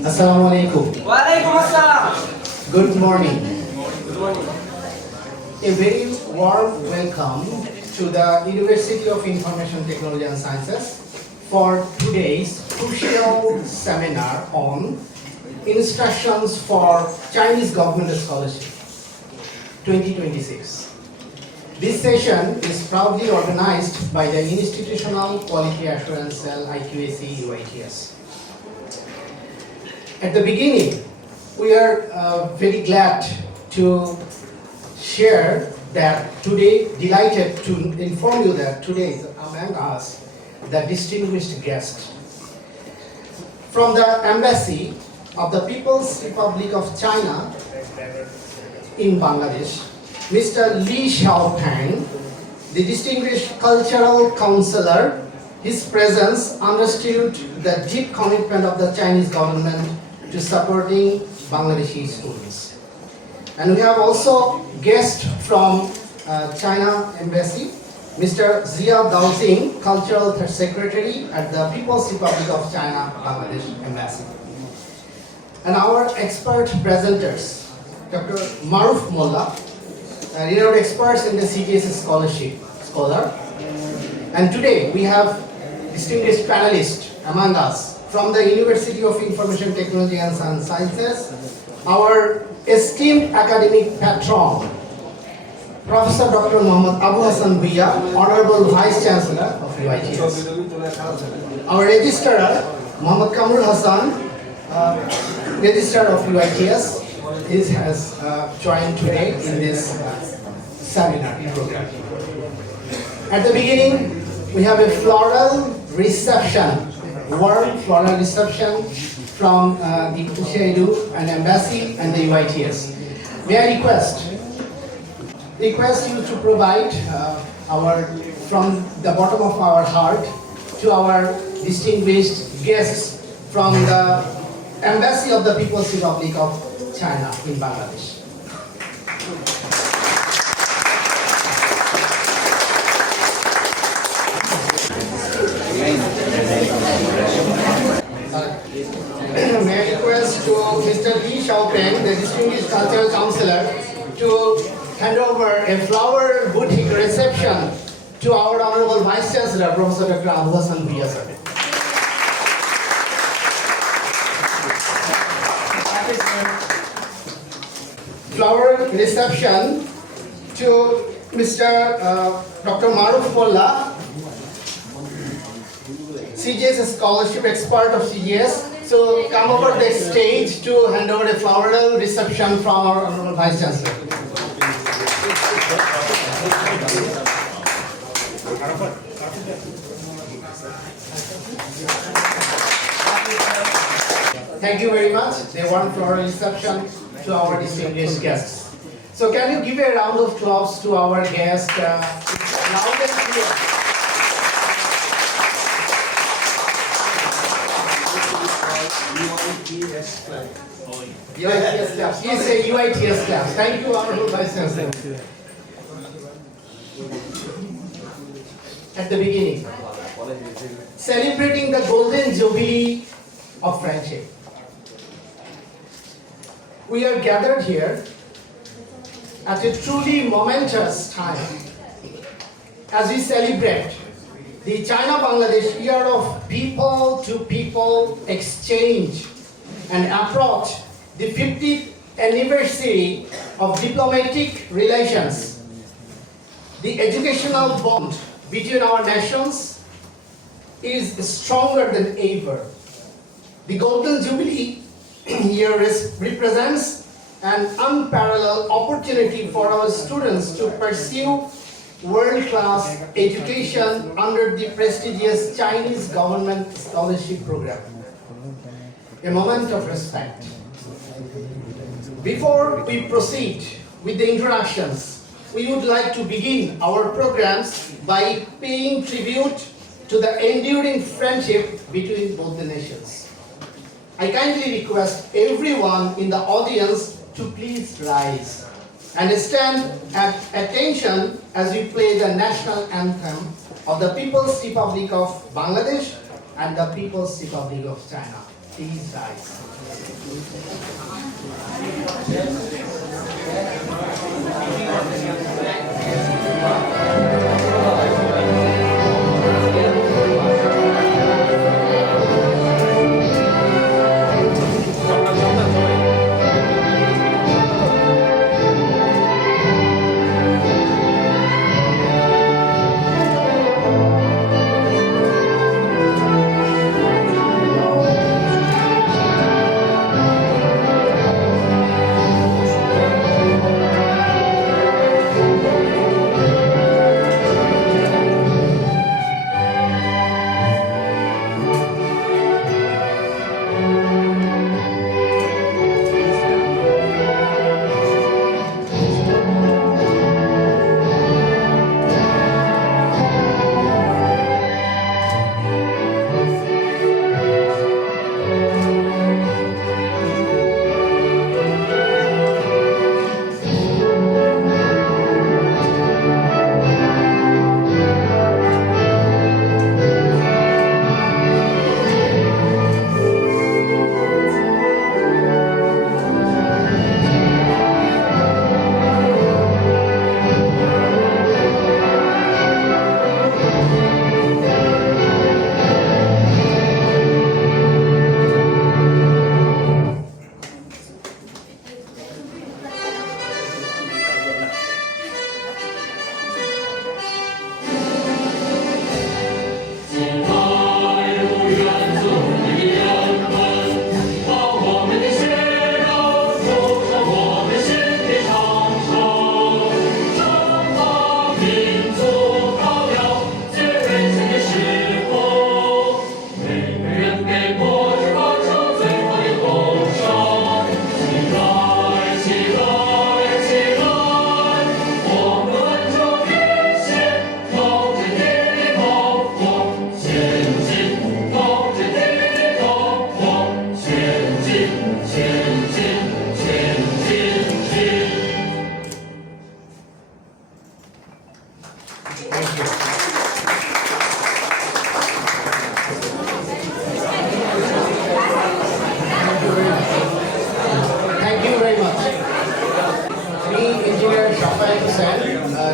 Assalamu alaikum. Walaikum assalam. Good morning. A very warm welcome to the University of Information Technology and Sciences for today's crucial seminar on Instructions for Chinese Government Scholarship 2026. This session is proudly organized by the Institutional Quality Assurance Cell IQAC UITS. At the beginning, we are very glad to share that today, delighted to inform you that today is among us the distinguished guest from the Embassy of the People's Republic of China in Bangladesh, Mr. Li Xiaopeng, the distinguished cultural counselor. His presence understood the deep commitment of the Chinese government to supporting Bangladeshi students. And we have also guest from China Embassy, Mr. Zia Daoxing, Cultural Secretary at the People's Republic of China Bangladesh Embassy. And our expert presenters, Dr. Maruf Mullah, renowned experts in the CGS scholar. And today we have distinguished panelists among us from the University of Information Technology and Sciences, our esteemed academic patron, Professor Dr. Muhammad Abu Hassan Bhuiya, Honorable Vice Chancellor of UITS. Our registrar, Muhammad Kamrul Hassan, Registrar of UITS, has joined today in this seminar program. At the beginning, we have a floral reception, warm floral reception from the Kushaidu and Embassy and the UITS. May I request you to provide from the bottom of our heart to our distinguished guests from the Embassy of the People's Republic of China in Bangladesh. May I request to Mr. Li Xiaopeng, the distinguished cultural counselor, to hand over a flower bouquet reception to our Honorable Vice Chancellor, Professor Dr. Abu Hassan Bhuiya sir. Flower reception to Mr. Dr. Maruf Mullah, CGS scholarship expert of CGS. So come over the stage to hand over a floral reception from our Honorable Vice Chancellor. Thank you very much. A warm floral reception to our distinguished guests. So can you give a round of applause to our guest? Loud and clear. UITS class. UITS class. Please say UITS class. Thank you, Honorable Vice Chancellor. At the beginning, celebrating the golden jubilee of friendship. We are gathered here at a truly momentous time as we celebrate the China-Bangladesh year of people-to-people exchange and approach the 50th anniversary of diplomatic relations. The educational bond between our nations is stronger than ever. The Golden Jubilee year represents an unparalleled opportunity for our students to pursue world-class education under the prestigious Chinese government scholarship program. A moment of respect. Before we proceed with the introductions, we would like to begin our programs by paying tribute to the enduring friendship between both the nations. I kindly request everyone in the audience to please rise and stand at attention as we play the national anthem of the People's Republic of Bangladesh and the People's Republic of China. Please rise.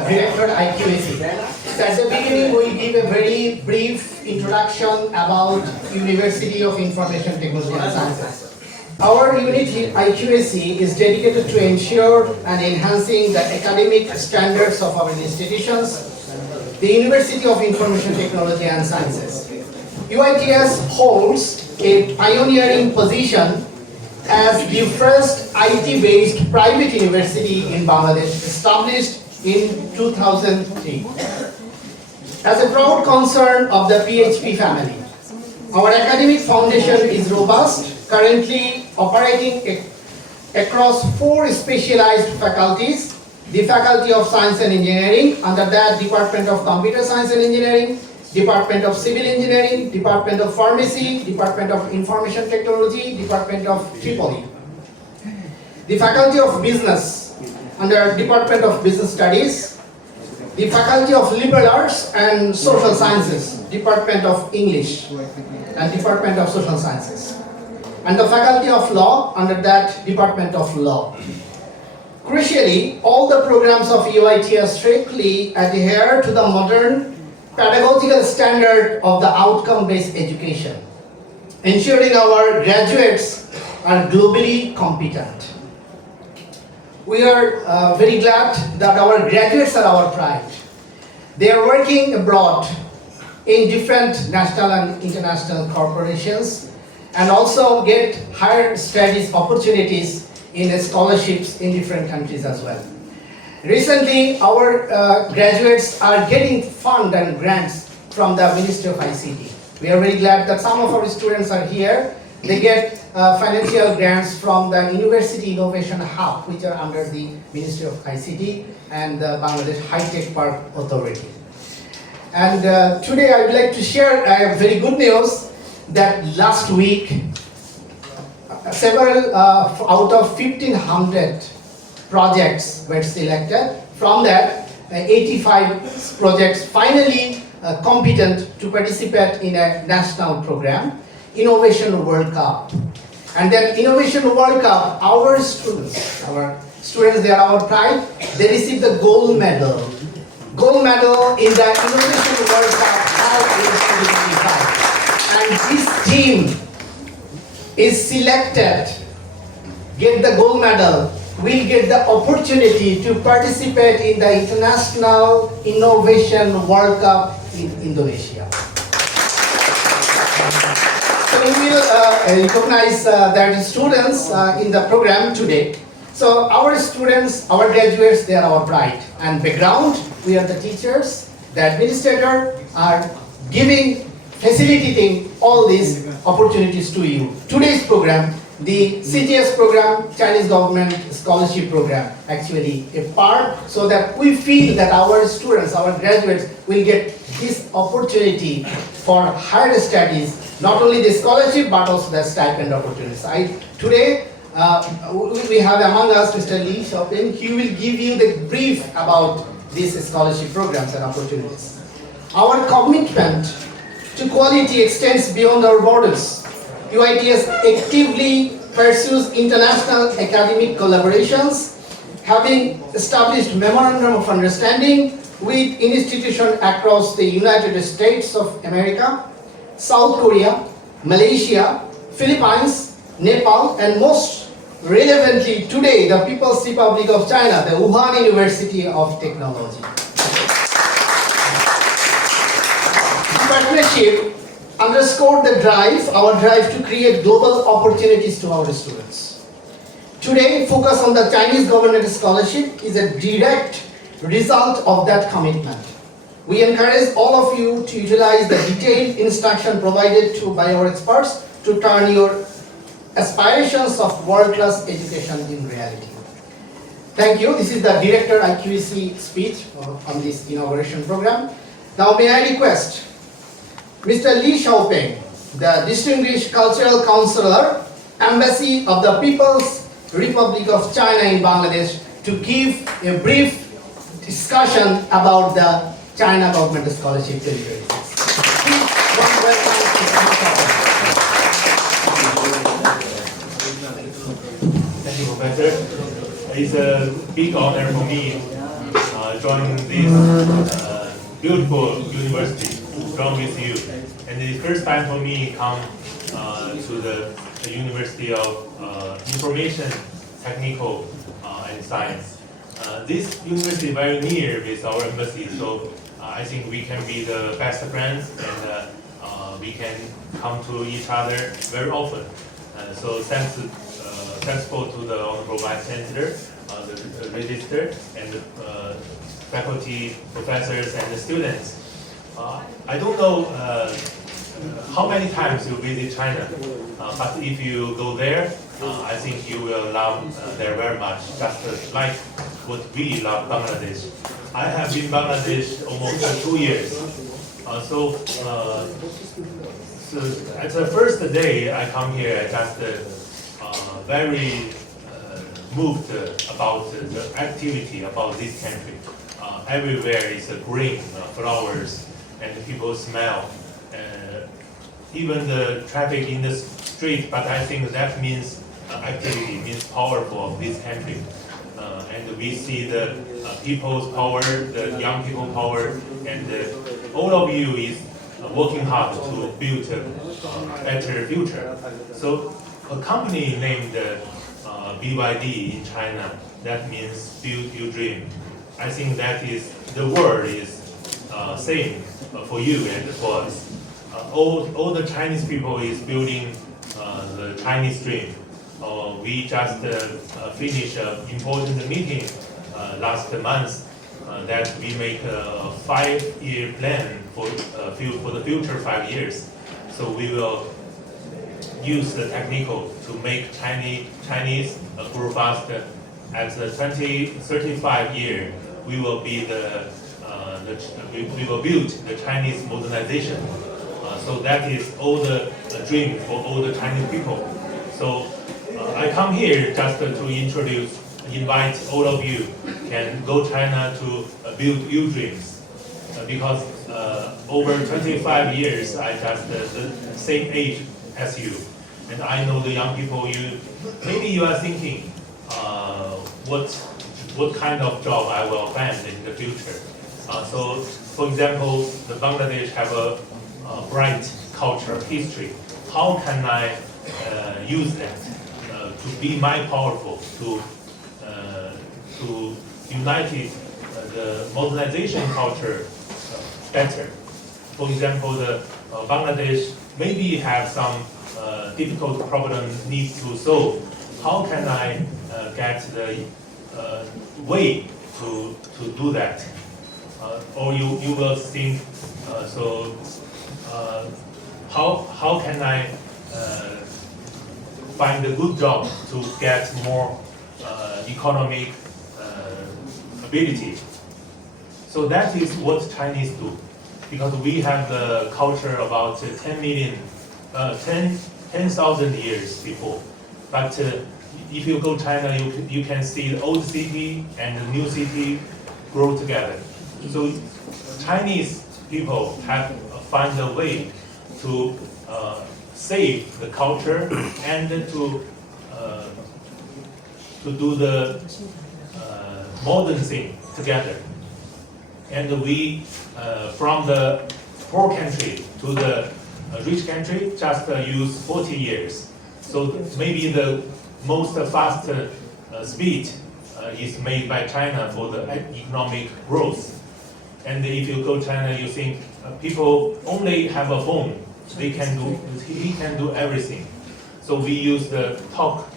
Director IQAC. So at the beginning, we give a very brief introduction about University of Information Technology and Sciences. Our unit IQAC is dedicated to ensure and enhancing the academic standards of our institutions, the University of Information Technology and Sciences. UITS holds a pioneering position as the first IT-based private university in Bangladesh, established in 2003. As a proud concern of the PHP family, our academic foundation is robust, currently operating across 4 specialized faculties: the Faculty of Science and Engineering, under that Department of Computer Science and Engineering, Department of Civil Engineering, Department of Pharmacy, Department of Information Technology, Department of Tripoli. The Faculty of Business, under Department of Business Studies, the Faculty of Liberal Arts and Social Sciences, Department of English and Department of Social Sciences, and the Faculty of Law, under that Department of Law. Crucially, all the programs of UITS strictly adhere to the modern pedagogical standard of the outcome-based education, ensuring our graduates are globally competent. We are very glad that our graduates are our pride. They are working abroad in different national and international corporations and also get higher studies opportunities in scholarships in different countries as well. Recently, our graduates are getting funds and grants from the Ministry of ICT. We are very glad that some of our students are here. They get financial grants from the University Innovation Hub, which are under the Ministry of ICT and the Bangladesh High-Tech Park Authority. And today I would like to share very good news that last week, several out of 1,500 projects were selected. From that, 85 projects finally competent to participate in a national program. Innovation World Cup. And then Innovation World Cup, our students, they are our pride, they received the gold medal. Gold medal in the Innovation World Cup held in 2025. And this team is selected, get the gold medal, will get the opportunity to participate in the International Innovation World Cup in Indonesia. So we will recognize that students in the program today. So our students, our graduates, they are our pride. And background, we are the teachers, the administrator are giving, facilitating all these opportunities to you. Today's program, the CGS program, Chinese Government Scholarship Program, actually a part so that we feel that our students, our graduates will get this opportunity for higher studies, not only the scholarship but also the stipend opportunities. Today, we have among us Mr. Lee Xiaoping. He will give you the brief about these scholarship programs and opportunities. Our commitment to quality extends beyond our borders. UITS actively pursues international academic collaborations, having established memorandum of understanding with institutions across the United States of America, South Korea, Malaysia, Philippines, Nepal, and most relevantly today, the People's Republic of China, the Wuhan University of Technology. This partnership underscored our drive to create global opportunities to our students. Today, focus on the Chinese government scholarship is a direct result of that commitment. We encourage all of you to utilize the detailed instruction provided by our experts to turn your aspirations of world-class education in reality. Thank you. This is the Director IQAC speech on this inauguration program. Now may I request Mr. Lee Xiaoping, the Distinguished Cultural Counselor, Embassy of the People's Republic of China in Bangladesh, to give a brief discussion about the China Government Scholarship Delivery. Please, warm welcome to Thank you, Professor. It's a big honor for me joining this beautiful university along with you. And it's the first time for me come to the University of Information, Technical and Science. This university is very near with our embassy, so I think we can be the best friends and we can come to each other very often. So thankful to the Honorable Vice Chancellor, the Registrar, and the faculty, professors, and the students. I don't know how many times you visit China, but if you go there, I think you will love there very much, just like what we love Bangladesh. I have been in Bangladesh almost 2 years. So at the first day I come here, I just very moved about the activity about this country. Everywhere is green, flowers, and people smell. Even the traffic in the street, but I think that means activity, means powerful of this country. And we see the people's power, the young people's power, and all of you is working hard to build a better future. So a company named BYD in China, that means build your dream. I think that is, the word is same for you and for us. All the Chinese people is building the Chinese dream. We just finished an important meeting last month that we make a 5-year plan for the future 5 years. So we will use the technical to make Chinese grow faster. At the 2035 year, we will be we will build the Chinese modernization. So that is all the dream for all the Chinese people. So I come here just to invite all of you can go China to build your dreams. Because over 25 years, I just the same age as you. And I know the young people, maybe you are thinking, what kind of job I will find in the future. So, for example, the Bangladesh have a bright culture, history. How can I use that to be my powerful, to unite the modernization culture better? For example, the Bangladesh maybe have some difficult problem needs to solve. How can I get the way to do that? Or you will think, how can I find a good job to get more economic ability? So that is what Chinese do, because we have the culture about 10,000 years before. But if you go China, you can see the old city and the new city grow together. So Chinese people have found a way to save the culture and to do the modern thing together. And we, from the poor country to the rich country, just use 40 years. So maybe the most fast speed is made by China for the economic growth. And if you go China, you think people only have a phone. He can do everything. So we use the top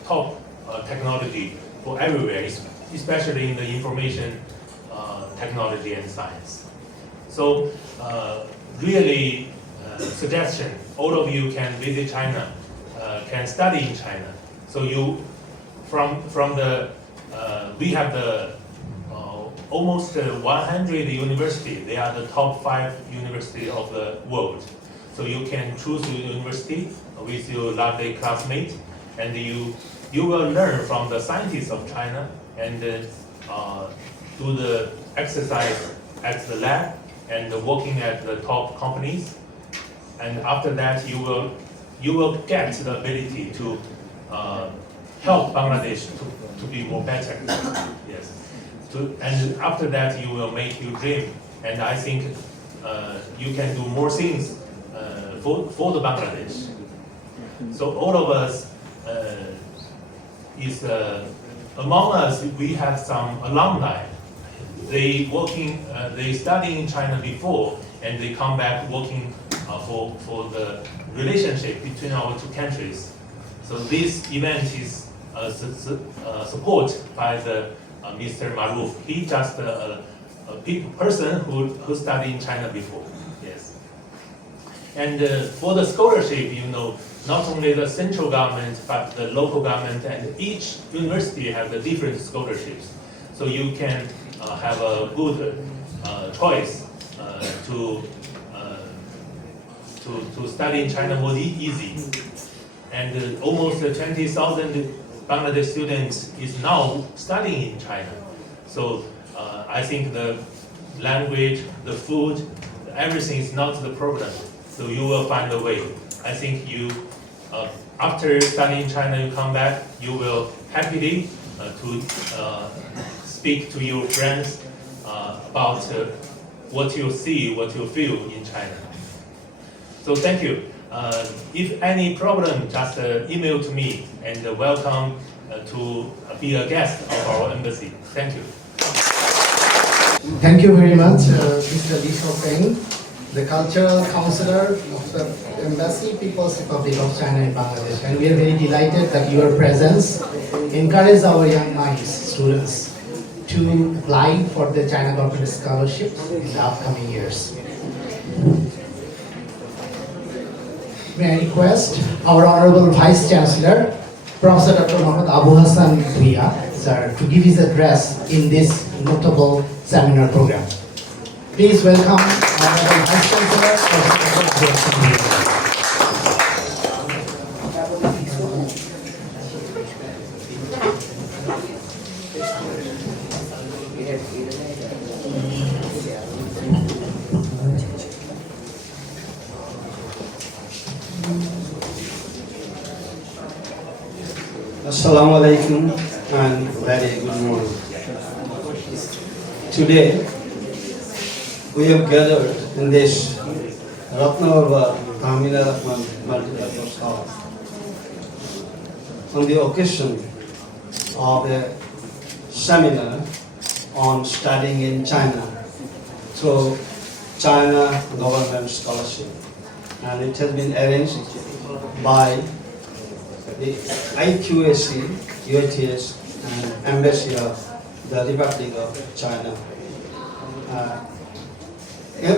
technology for everywhere, especially in the information technology and science. So really, suggestion, all of you can visit China, can study in China. So you, from the, we have the almost 100 universities. They are the top 5 universities of the world. So you can choose your university with your lovely classmate, and you will learn from the scientists of China and do the exercise at the lab and working at the top companies. And after that, you will get the ability to help Bangladesh to be more better. Yes. And after that, you will make your dream. And I think you can do more things for the Bangladesh. So all of us among us, we have some alumni. They study in China before, and they come back working for the relationship between our two countries. So this event is supported by the Mr. Maruf. He just a person who studied in China before. Yes. And for the scholarship, not only the central government, but the local government and each university have the different scholarships. So you can have a good choice to study in China more easy. And almost 20,000 Bangladesh students is now studying in China. So I think the language, the food, everything is not the problem. So you will find a way. I think you, after studying in China, you come back, you will happily to speak to your friends about what you see, what you feel in China. So thank you. If any problem, just email to me, and welcome to be a guest of our embassy. Thank you. Thank you very much, Mr. Li Shofeng, the Cultural Counselor of the Embassy, People's Republic of China in Bangladesh. And we are very delighted that your presence encourages our young minds, students, to apply for the China Government Scholarship in the upcoming years. May I request our Honorable Vice Chancellor, Professor Dr. Mohammad Abu Hassan Bhuiya, sir, to give his address in this notable seminar program. Please welcome Honorable Vice Chancellor, Professor Abu Hassan Bhuiya. Assalamu alaikum and very good morning. Today we have gathered in this Ratnagarbha Tahmina Rahman Multipurpose Hall on the occasion of a seminar on studying in China through China Government Scholarship, and it has been arranged by the IQAC, UITS and Embassy of the Republic of China.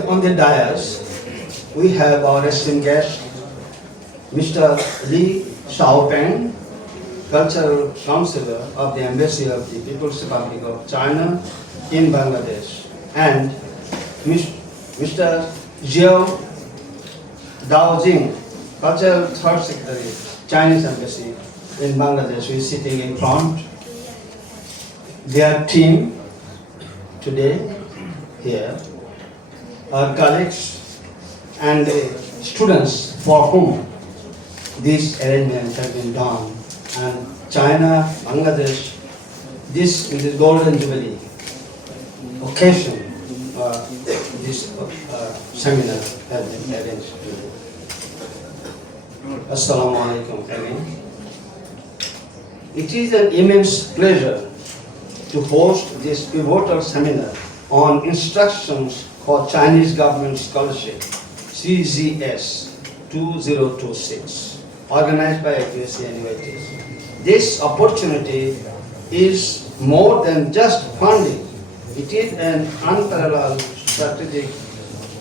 On the dais, we have our esteemed guest, Mr. Li Xiaopeng, Cultural Counselor of the Embassy of the People's Republic of China in Bangladesh, and Mr. Jiao Daojing, Cultural Third Secretary, Chinese Embassy in Bangladesh, who is sitting in front. Their team today here are colleagues and students for whom these arrangements have been done. And China, Bangladesh, this is the Golden Jubilee occasion, this seminar has been arranged today. Assalamu alaikum again. It is an immense pleasure to host this pivotal seminar on instructions for Chinese government scholarship, CGS 2026, organized by IQAC and UITS. This opportunity is more than just funding. It is an unparalleled strategic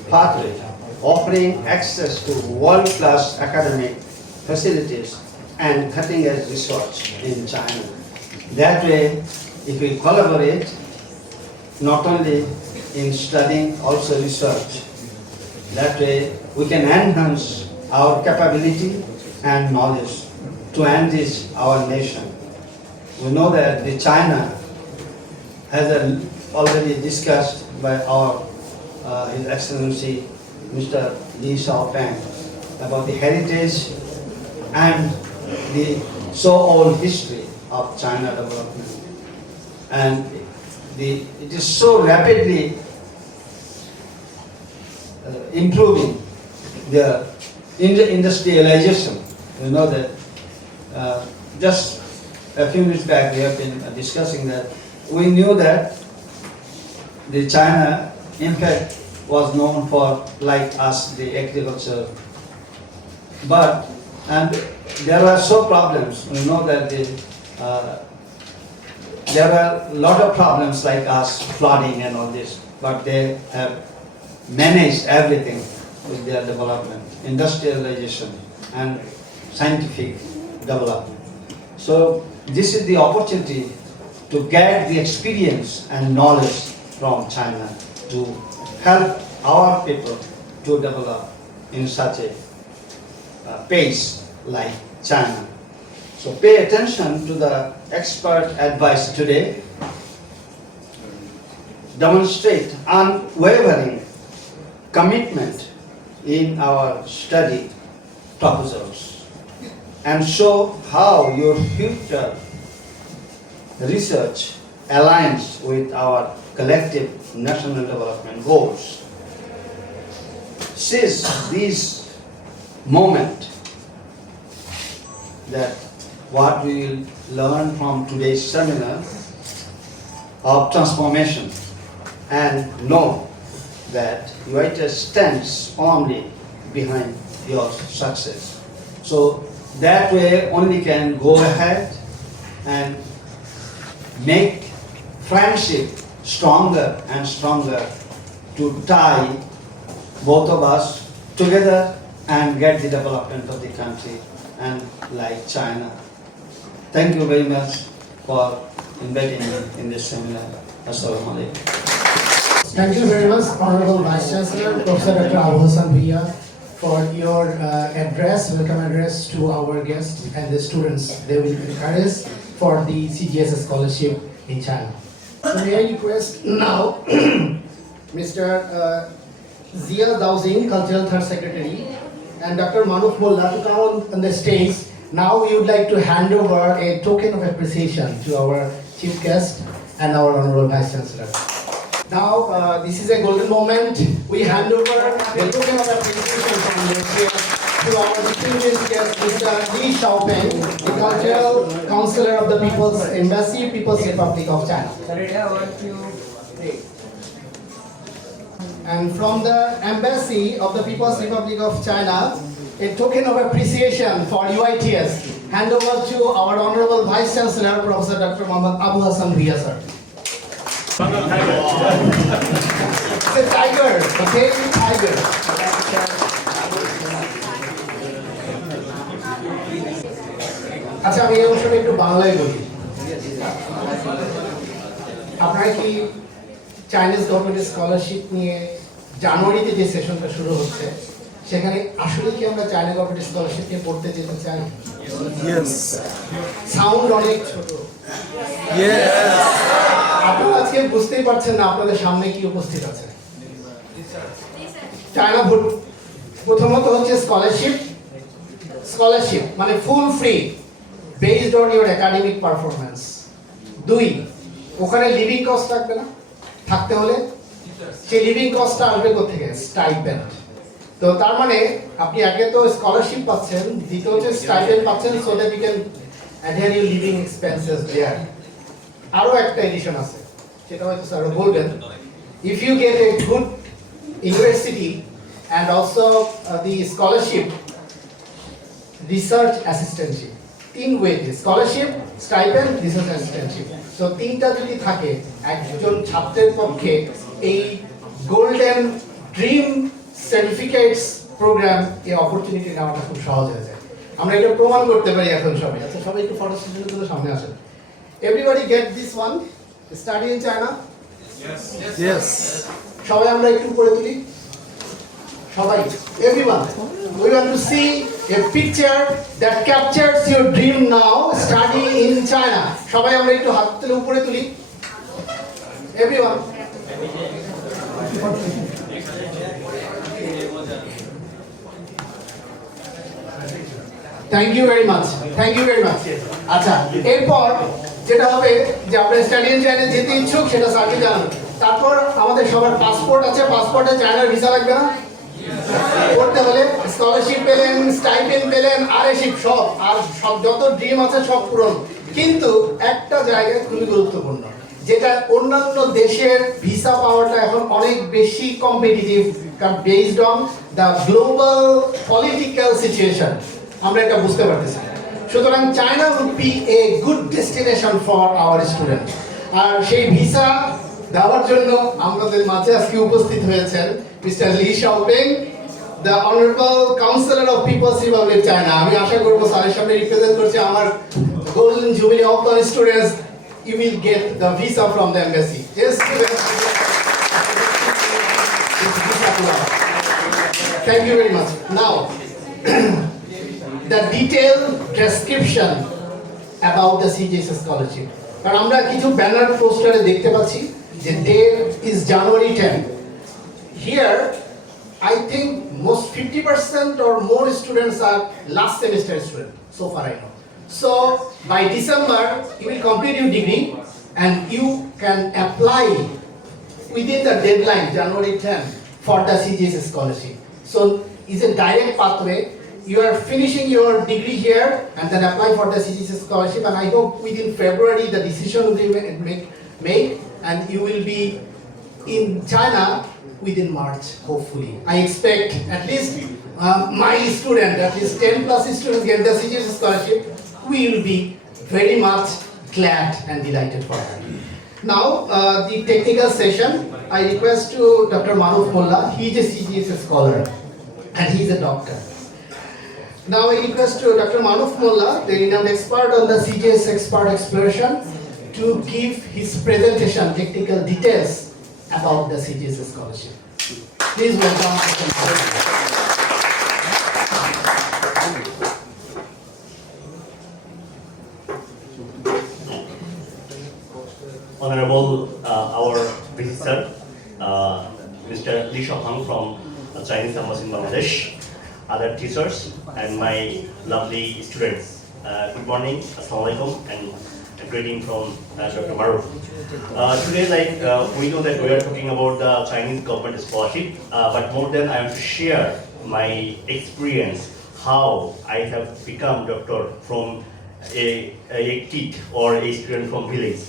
pathway offering access to world-class academic facilities and cutting-edge research in China. That way, if we collaborate, not only in studying, also research, that way we can enhance our capability and knowledge to enrich our nation. We know that the China has already discussed by our His Excellency Mr. Li Xiaopeng about the heritage and the so old history of China development. And it is so rapidly improving the industrialization. You know that just a few minutes back we have been discussing that we knew that the China in fact was known for, like us, the agriculture. But, and there are so problems, we know that there are a lot of problems like us, flooding and all this, but they have managed everything with their development, industrialization and scientific development. So this is the opportunity to get the experience and knowledge from China to help our people to develop in such a pace like China. So pay attention to the expert advice today. Demonstrate unwavering commitment in our study proposals and show how your future research aligns with our collective national development goals. Seize this moment that what we will learn from today's seminar of transformation and know that UITS stands firmly behind your success. So that way only can go ahead and make friendship stronger and stronger to tie both of us together and get the development of the country and like China. Thank you very much for inviting me in this seminar. Assalamu alaikum. Thank you very much, Honorable Vice Chancellor, Professor Dr. Abu Hassan Bhaiya, for your address, welcome address to our guests and the students. They will be encouraged for the CGS scholarship in China. So may I request now Mr. Zia Daojing, Cultural Third Secretary, and Dr. Manuf Mullah to come on the stage Now we would like to hand over a token of appreciation to our chief guest and our Honorable Vice Chancellor. Now, this is a golden moment. We hand over a token of appreciation from the chair to our distinguished guest, Mr. Li Xiaopeng, the Cultural Counselor of the People's Embassy, People's Republic of China. And from the Embassy of the People's Republic of China, a token of appreciation for UITS, hand over to our Honorable Vice Chancellor, Professor Dr. Muhammad Abu Hassan Bhia, sir. It's a tiger, okay? Tiger. আচ্ছা আমি এই অংশটা একটু বাংলায় বলি আপনারা কি Chinese গভর্নমেন্টের স্কলারশিপ নিয়ে জানুয়ারিতে যে সেশনটা শুরু হচ্ছে সেখানে আসলে কি আমরা চাইনা গভর্নমেন্টের স্কলারশিপ নিয়ে পড়তে যেতে চাই? Yes. সাউন্ড অনেক ছোট। Yes. আপনারা আজকে বুঝতেই পারছেন না আপনাদের সামনে কি উপস্থিত আছে। চায়না প্রথমত হচ্ছে স্কলারশিপ মানে full free based on your academic performance. দুই, ওখানে লিভিং কস্ট থাকবে না, থাকতে হলে সেই লিভিং কস্টটা আসবে কোথা থেকে? স্টাইপেন্ড। তো তার মানে আপনি আগে তো স্কলারশিপ পাচ্ছেন, দ্বিতীয় হচ্ছে স্টাইপেন্ড পাচ্ছেন, so that you can adhere your living expenses there. আরো একটা এডিশন আছে, সেটা হয়তো স্যার বলবেন। If you get a good university and also the scholarship, research assistantship, তিন ওয়েতে স্কলারশিপ, স্টাইপেন্ড, রিসার্চ অ্যাসিস্ট্যান্টশিপ। তো তিনটা যদি থাকে একজন ছাত্রের পক্ষে এই গোল্ডেন ড্রিম সার্টিফিকেটস প্রোগ্রাম এই অপরচুনিটি নেওয়াটা খুব সহজ হয়ে যায়। আমরা এটা প্রমাণ করতে পারি এখন সবাই। আচ্ছা সবাই একটু ফটো সেশনের জন্য সামনে আসেন। Everybody get this one, study in China? Yes. সবাই আমরা একটু উপরে তুলি, সবাই, everyone. We want to see a picture that captures your dream now, study in China. সবাই আমরা একটু হাত তুলে উপরে তুলি, everyone. Thank you very much, thank you very much. আচ্ছা এরপর যেটা হবে যে আমরা স্টাডি ইন চায়না যেতে ইচ্ছুক সেটা স্যারকে জানান। তারপর আমাদের সবার পাসপোর্ট আছে, পাসপোর্টে চায়নার ভিসা লাগবে না? করতে হলে স্কলারশিপ পেলেন, স্টাইপেন্ড পেলেন, আরএশিপ সব, আর সব যত ড্রিম আছে সব পূরণ। কিন্তু একটা জায়গায় খুবই গুরুত্বপূর্ণ, যেটা অন্যান্য দেশের ভিসা পাওয়াটা এখন অনেক বেশি কম্পিটিটিভ, কারণ based on the global political situation আমরা এটা বুঝতে পারতেছি। সুতরাং China would be a good destination for our student. আর সেই ভিসা দেওয়ার জন্য আমাদের মাঝে আজকে উপস্থিত হয়েছেন mister Li Shaopeng, the honourable councillor of people's republic China. আমি আশা করবো স্যারের সামনে রিপ্রেজেন্ট করছি আমার golden jubilee of the students. You will get the visa from the embassy. Yes, students. Thank you very much. Now, the detailed description about the CGS scholarship. কারণ আমরা কিছু ব্যানার পোস্টারে দেখতে পাচ্ছি যে date is January 10. Here, I think most 50% or more students are last semester students. So far I know. So by December you will complete your degree and you can apply within the deadline January 10 for the CGS scholarship. So it's a direct pathway. You are finishing your degree here and then apply for the CGS scholarship, and I hope within February the decision will be made and you will be in China within March, hopefully. I expect at least my student, at least 10 plus students get the CGS scholarship. We will be very much glad and delighted for that. Now, the technical session, I request to Dr. Manuf Mullah. He is a CGS scholar and he is a doctor. Now, I request to Dr. Manuf Mullah, the renowned expert on the CGS expert exploration, to give his presentation, technical details about the CGS scholarship. Please welcome Dr. Manuf. Honorable our visitor, Mr. Li Xiaopeng from Chinese Embassy in Bangladesh, other teachers, and my lovely students. Good morning, Assalamualaikum, and a greeting from Dr. Maruf. Today, we know that we are talking about the Chinese government scholarship, but more than I want to share my experience, how I have become doctor from a kid or a student from village,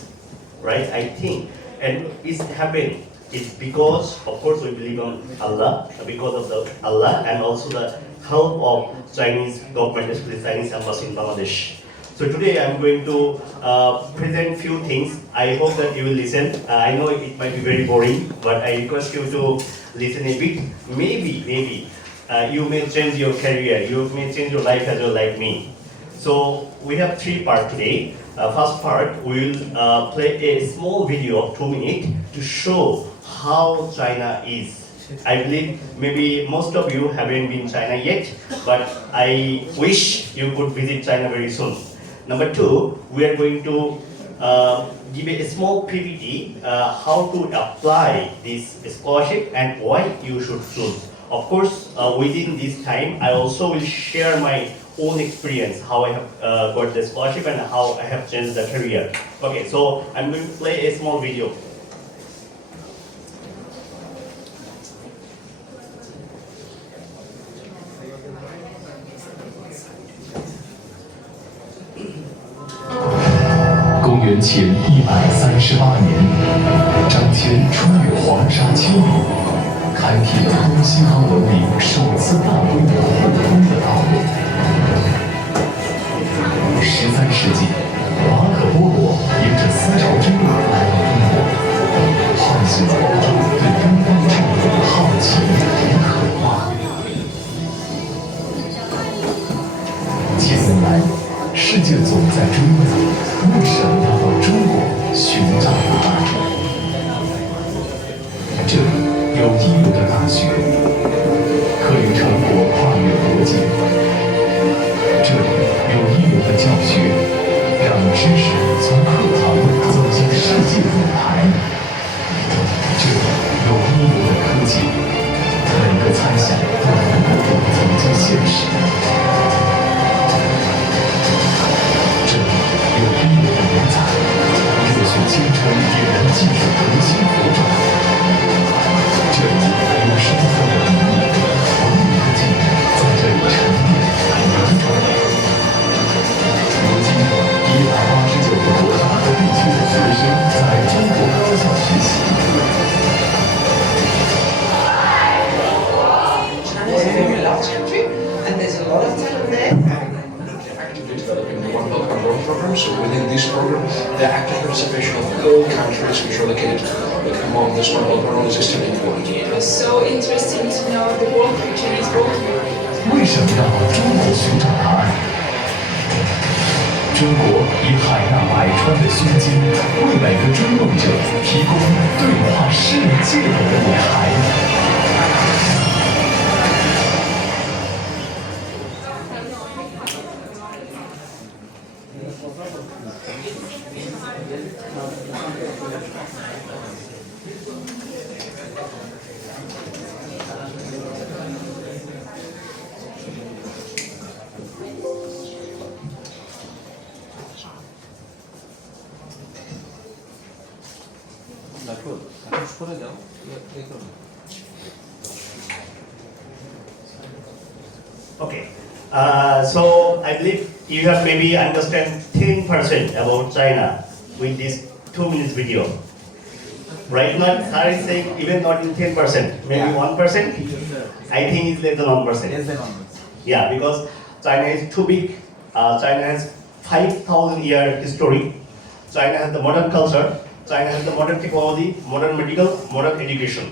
right? I think, and it's happened. It's because, of course, we believe on Allah, because of the Allah, and also the help of Chinese government, especially Chinese embassy in Bangladesh. So today I'm going to present few things. I hope that you will listen. I know it might be very boring, but I request you to listen a bit. Maybe you may change your career. You may change your life as well like me. So we have three parts today. First part, we will play a small video of 2 minutes to show how China is. I believe maybe most of you haven't been China yet, but I wish you could visit China very soon. Number two, we are going to give a small PPT how to apply this scholarship and why you should choose. Of course, within this time, I also will share my own experience, how I have got the scholarship and how I have changed the career. Okay, so I'm going to play a small video.公元前138年，张骞穿越黄沙千里，开辟了东西方文明首次大规模互通的道路。13世纪，马可波罗沿着丝绸之路来到中国，唤醒了欧洲对东方之路的好奇与渴望。近年来，世界总在追问，为什么要到中国寻找答案？这里有一流的大学，可以成果跨越国界；这里有一流的教学，让知识从课堂走进世界舞台；这里有一流的科技，每个猜想都能够走进现实。这里有一流的人才，热血青春点燃技术核心火种。这里有生活的秘密，文明的技能在这里沉淀流转。如今，189个国家和地区的学生在中国高校学习。China is a very large country, and there's a lot of talent there. Actively developing the One Belt One Road program. So within this program, the active participation of all countries which are located among this One Belt One Road is extremely important. It was so interesting to know the world through Chinese worldview. 为什么要到中国寻找答案？中国以海纳百川的胸襟，为每个追梦者提供对话世界的舞台。Okay, so I believe you have maybe understand 10% about China with this 2 minutes video. Right now, Sir is saying even not in 10%, maybe 1%. I think it's less than 1%. Yeah, because China is too big. China has 5,000 year history. China has the modern culture. China has the modern technology, modern medical, modern education.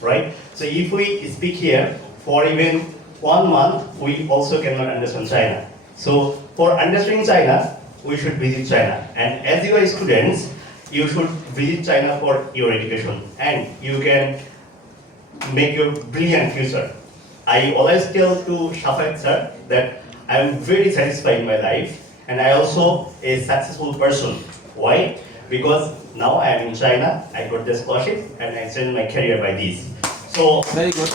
Right? So if we speak here for even 1 month, we also cannot understand China. So for understanding China, we should visit China. And as you are students, you should visit China for your education, and you can make your brilliant future. I always tell to Shafat sir that I am very satisfied in my life, and I also a successful person. Why? Because now I am in China, I got the scholarship, and I extend my career by this. So Very good.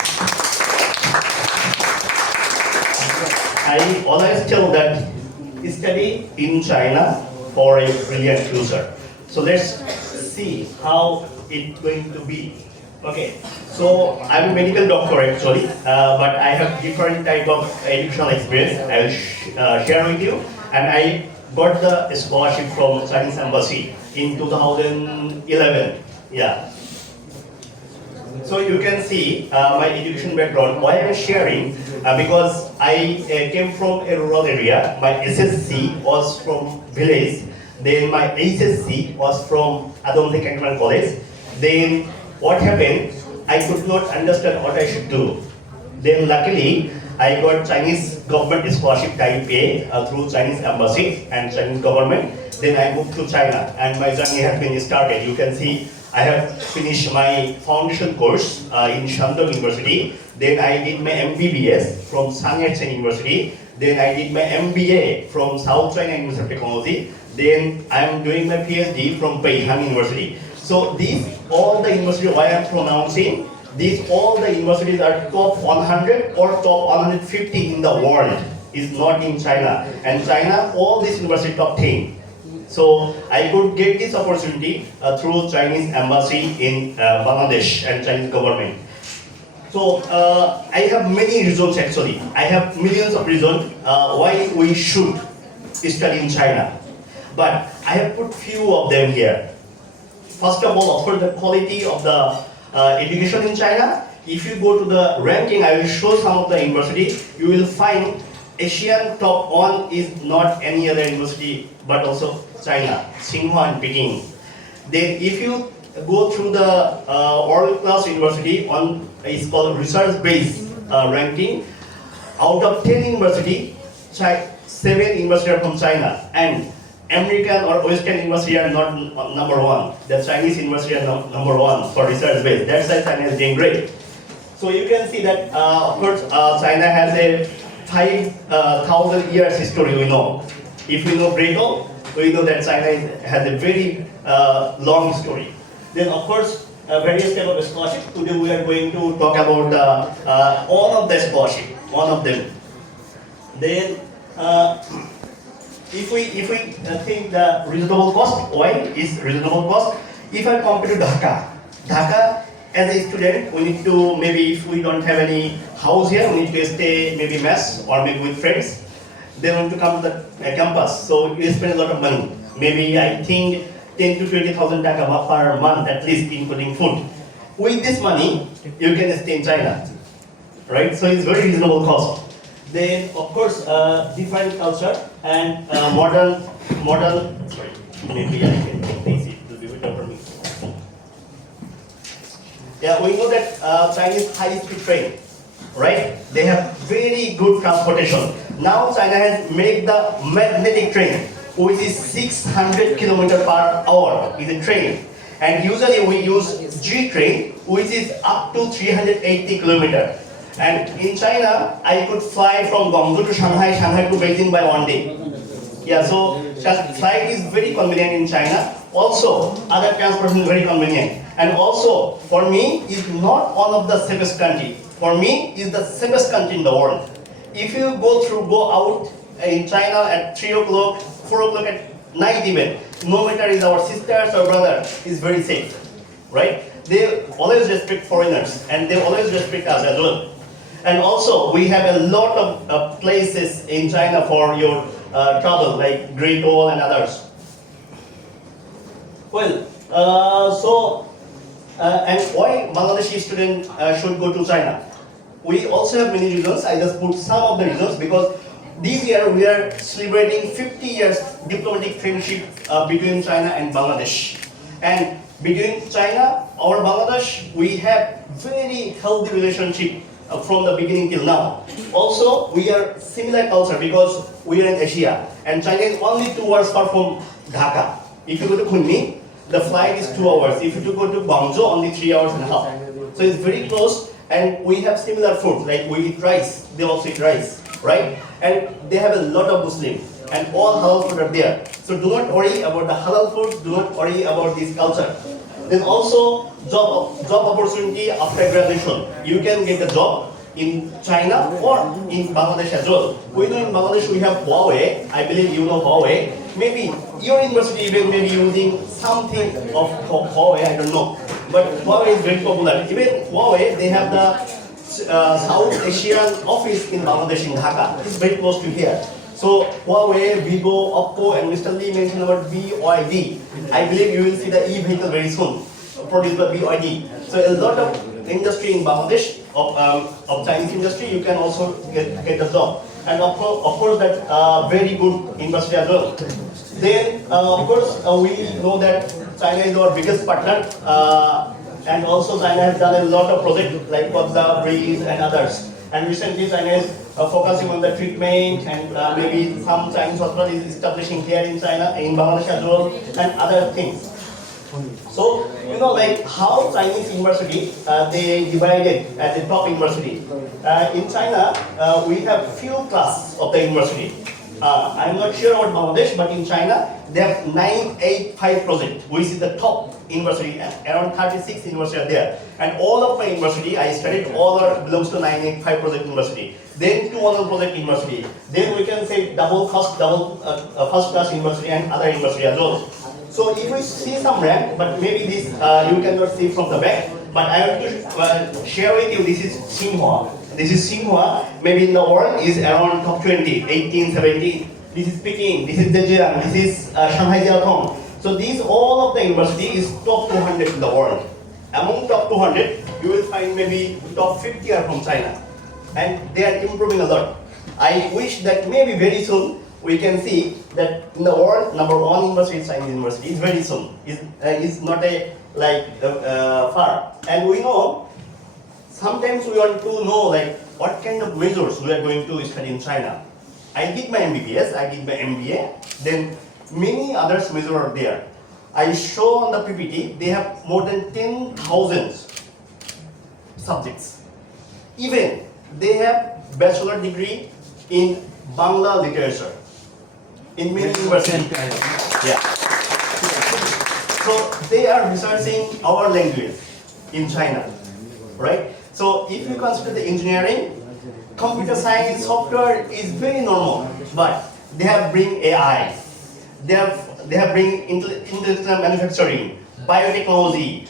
I always tell that study in China for a brilliant future. So let's see how it's going to be. Okay, so I'm a medical doctor actually, but I have different type of educational experience. I will share with you, and I got the scholarship from Chinese Embassy in 2011. Yeah. So you can see my education background. Why I'm sharing? Because I came from a rural area. My SSC was from village. Then my HSC was from Adonte Cantonment College. Then what happened? I could not understand what I should do. Then luckily, I got Chinese government scholarship type A through Chinese Embassy and Chinese government. Then I moved to China, and my journey has been started. You can see I have finished my foundation course in Shandong University. Then I did my MBBS from Shanghai University. Then I did my MBA from South China University of Technology. Then I am doing my PhD from Beihang University. So these all the universities why I am pronouncing, these all the universities are top 100 or top 150 in the world. Is not in China. And China, all these universities top 10. So I could get this opportunity through Chinese Embassy in Bangladesh and Chinese government. So I have many reasons actually. I have millions of reasons why we should study in China. But I have put few of them here. First of all, of course, the quality of the education in China. If you go to the ranking, I will show some of the university. You will find Asian top 1 is not any other university, but also China, Tsinghua and Peking. Then if you go through the world-class university on, it's called research-based ranking, out of 10 university, 7 universities are from China, and American or Western university are not number 1. The Chinese university are number 1 for research base. That's why China is doing great. So you can see that, of course, China has a 5,000 years history, we know. If we know Plato, we know that China has a very long story. Then, of course, various type of scholarship. Today we are going to talk about all of the scholarship, one of them. Then, if we think the reasonable cost, why is reasonable cost? If I compare to Dhaka, as a student, we need to, maybe if we don't have any house here, we need to stay maybe mess or maybe with friends. They want to come to the campus, so we spend a lot of money. Maybe I think 10 to 20,000 taka per month at least, including food. With this money, you can stay in China, right? So it's very reasonable cost. Then, of course, different culture and modern. Sorry, maybe I can take this. It will be better for me. Yeah, we know that Chinese high-speed train, right? They have very good transportation. Now China has made the magnetic train, which is 600 km per hour is a train. And usually we use G train, which is up to 380 km. And in China, I could fly from Guangzhou to Shanghai, Shanghai to Beijing by 1 day. Yeah, so flight is very convenient in China. Also, other transportation is very convenient. And also, for me, is not one of the safest country. For me, is the safest country in the world. If you go out in China at 3 o'clock, 4 o'clock at night even, no matter is our sisters or brother, is very safe, right? They always respect foreigners, and they always respect us as well. And also, we have a lot of places in China for your travel, like Great Wall and others. Well, and why Bangladeshi students should go to China? We also have many reasons. I just put some of the reasons because this year we are celebrating 50 years diplomatic friendship between China and Bangladesh. And between China or Bangladesh, we have very healthy relationship from the beginning till now. Also, we are similar culture because we are in Asia, and China is only 2 hours far from Dhaka. If you go to Kunming, the flight is 2 hours. If you go to Guangzhou, only 3 hours and a half. So it's very close, and we have similar food. Like we eat rice, they also eat rice, right? And they have a lot of Muslims, and all halal food are there. So do not worry about the halal food. Do not worry about this culture. Then also job opportunity after graduation. You can get a job in China or in Bangladesh as well. We know in Bangladesh we have Huawei. I believe you know Huawei. Maybe your university even may be using something of Huawei, I don't know. But Huawei is very popular. Even Huawei, they have the South Asian office in Bangladesh in Dhaka. It's very close to here. So Huawei, Vivo, Oppo, and Mr. Lee mentioned about BYD. I believe you will see the e-vehicle very soon, produced by BYD. So a lot of industry in Bangladesh of Chinese industry, you can also get the job. And of course that very good industry as well. Then of course we know that China is our biggest partner, and also China has done a lot of projects like Vatara, Breeze, and others. And recently China is focusing on the treatment, and maybe some Chinese hospital is establishing here in China, in Bangladesh as well, and other things. So, you know, like how Chinese university, they divided as a top university. In China, we have few classes of the university. I'm not sure about Bangladesh, but in China, they have 985 project, which is the top university. Around 36 universities are there. And all of my university, I studied, all belongs to 985 project university. Then 200 project university. Then we can say first class university and other university as well. So if we see some rank, but maybe this you cannot see from the back, but I want to share with you, this is Tsinghua. This is Tsinghua, maybe in the world is around top 20, 18, 17. This is Peking, this is Zhejiang, this is Shanghai Jiaotong. So these all of the university is top 200 in the world. Among top 200, you will find maybe top 50 are from China. And they are improving a lot. I wish that maybe very soon we can see that in the world, number one university is Chinese university. It's very soon. It's not a far. And we know, sometimes we want to know like what kind of majors we are going to study in China. I did my MBBS, I did my MBA, then many others majors are there. I show on the PPT, they have more than 10,000 subjects. Even they have bachelor degree in Bangla literature. In many universities. Yeah. So they are researching our language in China, right? So if you consider the engineering, computer science, software is very normal, but they have bring AI, they have bring intellectual manufacturing, biotechnology,